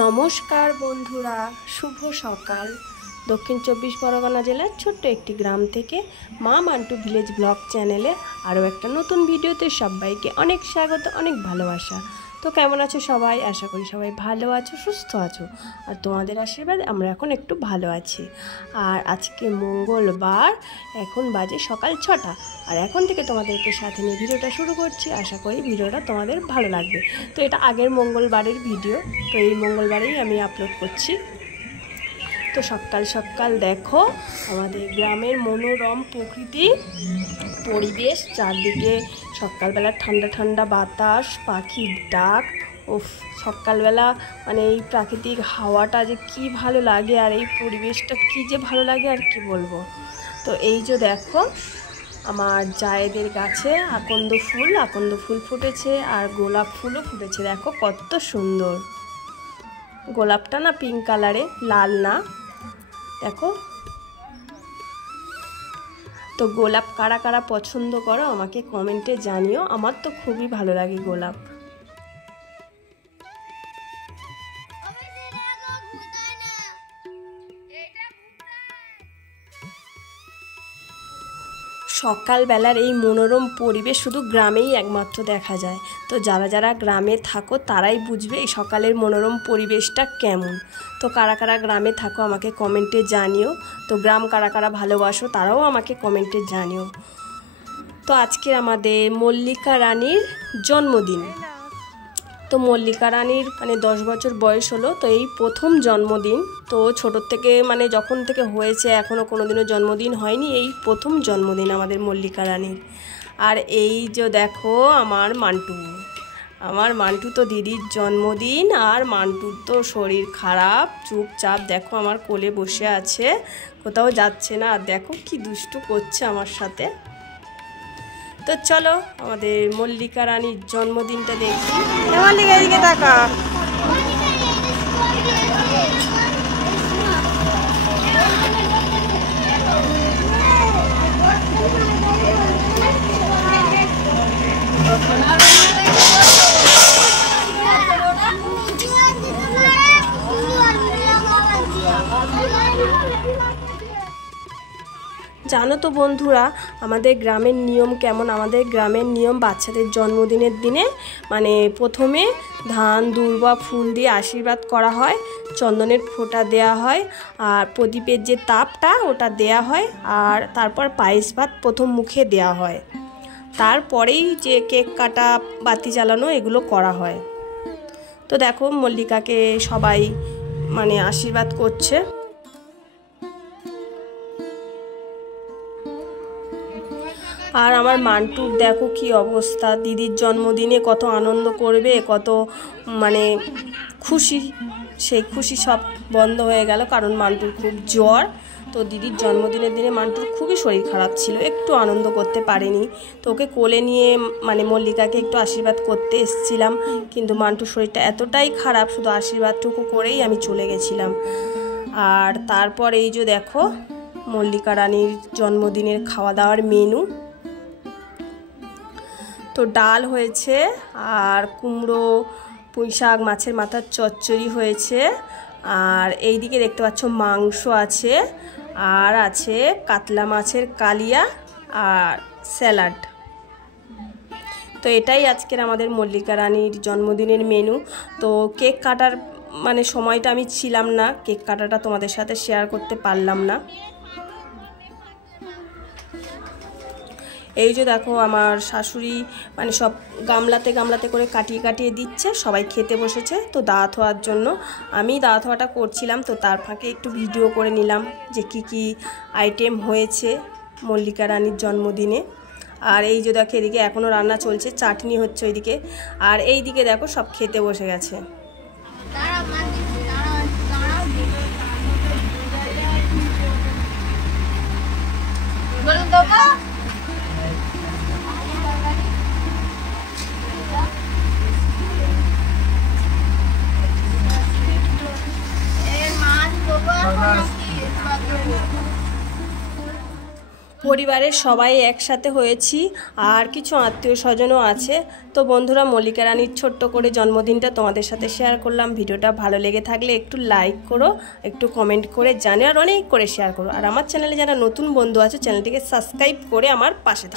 নমস্কার বন্ধুরা, শুভ সকাল। দক্ষিণ 24 পরগনা জেলার ছোট্ট একটি গ্রাম থেকে মা মান্টু ভিলেজ ব্লগ চ্যানেলে আরও একটা নতুন ভিডিওতে সবাইকে অনেক স্বাগত, অনেক ভালোবাসা। তো কেমন আছো সবাই? আশা করি সবাই ভালো আছো, সুস্থ আছো, আর তোমাদের আশীর্বাদ আমরা এখন একটু ভালো আছি। আর আজকে মঙ্গলবার, এখন বাজে সকাল 6টা, আর এখন থেকে তোমাদেরকে সাথে নিয়ে ভিডিওটা শুরু করছি। আশা করি ভিডিওটা তোমাদের ভালো লাগবে। তো এটা আগের মঙ্গলবারের ভিডিও, তো এই মঙ্গলবারেই আমি আপলোড করছি। তো সকাল সকাল দেখো আমাদের গ্রামের মনোরম প্রকৃতি পরিবেশ, চারদিকে সকালবেলা ঠান্ডা ঠান্ডা বাতাস, পাখির ডাক। ও সকালবেলা মানে এই প্রাকৃতিক হাওয়াটা যে কি ভালো লাগে, আর এই পরিবেশটা কি যে ভালো লাগে আর কি বলবো। তো এই যে দেখো আমার জায়েদের গাছে আকন্দ ফুল ফুটেছে, আর গোলাপ ফুলও ফুটেছে। দেখো কত সুন্দর, গোলাপটা না পিঙ্ক কালারে, লাল না। দেখো তো গোলাপ কারা কারা পছন্দ করো আমাকে কমেন্টে জানিও। আমার তো খুবই ভালো লাগে গোলাপ। সকালবেলার এই মনোরম পরিবেশ শুধু গ্রামেই একমাত্র দেখা যায়। তো যারা যারা গ্রামে থাকো তারাই বুঝবে এই সকালের মনোরম পরিবেশটা কেমন। তো কারা কারা গ্রামে থাকো আমাকে কমেন্টে জানিও। তো গ্রাম কারা কারা ভালোবাসো তারাও আমাকে কমেন্টে জানিও। তো আজকে আমাদের মল্লিকা রানীর জন্মদিন। তো মল্লিকা রানীর মানে 10 বছর বয়স হলো, তো এই প্রথম জন্মদিন। তো ছোটোর থেকে মানে যখন থেকে হয়েছে এখনও কোনোদিনও জন্মদিন হয়নি, এই প্রথম জন্মদিন আমাদের মল্লিকা রানীর। আর এই যে দেখো আমার মান্টু তো দিদির জন্মদিন, আর মান্টুর তো শরীর খারাপ, চুপচাপ দেখো আমার কোলে বসে আছে, কোথাও যাচ্ছে না। আর দেখো কি দুষ্টু করছে আমার সাথে। তো চলো আমাদের মল্লিকা রানীর জন্মদিনটা দেখি। মল্লিকা এদিকে তাকা। জানো তো বন্ধুরা আমাদের গ্রামের নিয়ম কেমন? আমাদের গ্রামের নিয়ম বাচ্চাদের জন্মদিনের দিনে মানে প্রথমে ধান দূর্বা ফুল দিয়ে আশীর্বাদ করা হয়, চন্দনের ফোঁটা দেয়া হয়, আর প্রদীপের যে তাপটা ওটা দেয়া হয়, আর তারপর পায়েস ভাত প্রথম মুখে দেয়া হয়। তারপরেই যে কেক কাটা, বাতি জ্বালানো এগুলো করা হয়। তো দেখো মল্লিকাকে সবাই মানে আশীর্বাদ করছে। আর আমার মান্টুর দেখো কি অবস্থা, দিদির জন্মদিনে কত আনন্দ করবে, কত মানে খুশি, সেই খুশি সব বন্ধ হয়ে গেল, কারণ মান্টুর খুব জ্বর। তো দিদির জন্মদিনের দিনে মান্টুর খুবই শরীর খারাপ ছিল, একটু আনন্দ করতে পারেনি। তো ওকে কোলে নিয়ে মানে মল্লিকাকে একটু আশীর্বাদ করতে এসেছিলাম, কিন্তু মান্টুর শরীরটা এতটাই খারাপ, শুধু আশীর্বাদটুকু করেই আমি চলে গেছিলাম। আর তারপর এই যে দেখো মল্লিকা রানীর জন্মদিনের খাওয়া দাওয়ার মেনু। তো ডাল হয়েছে, আর কুমড়ো পুঁই শাক মাছের মাথার চচ্চড়ি হয়েছে, আর এই দিকে দেখতে পাচ্ছ মাংস আছে, আর আছে কাতলা মাছের কালিয়া আর স্যালাড। তো এটাই আজকের আমাদের মল্লিকা রানীর জন্মদিনের মেনু। তো কেক কাটার মানে সময়টা আমি ছিলাম না, কেক কাটাটা তোমাদের সাথে শেয়ার করতে পারলাম না। এই যে দেখো আমার শাশুড়ি মানে সব গামলাতে গামলাতে করে কাটিয়ে কাটিয়ে দিচ্ছে, সবাই খেতে বসেছে। তো দাওয়াত হওয়ার জন্য আমি দাওয়াত হওয়াটা করছিলাম, তো তার ফাঁকে একটু ভিডিও করে নিলাম যে কি কি আইটেম হয়েছে মল্লিকা রানীর জন্মদিনে। আর এই যে দেখো এদিকে এখনও রান্না চলছে, চাটনি হচ্ছে ওইদিকে, আর এই দিকে দেখো সব খেতে বসে গেছে। পরিবারের সবাই একসাথে হয়েছি, আর কিছু আত্মীয় স্বজনও আছে। তো বন্ধুরা, মল্লিকা রানীর ছোট্ট করে জন্মদিনটা তোমাদের সাথে শেয়ার করলাম। ভিডিওটা ভালো লেগে থাকলে একটু লাইক করো, একটু কমেন্ট করে জানিও, আর অনেক করে শেয়ার করো। আর আমার চ্যানেলে যারা নতুন বন্ধু আছে চ্যানেলটিকে সাবস্ক্রাইব করে আমার পাশে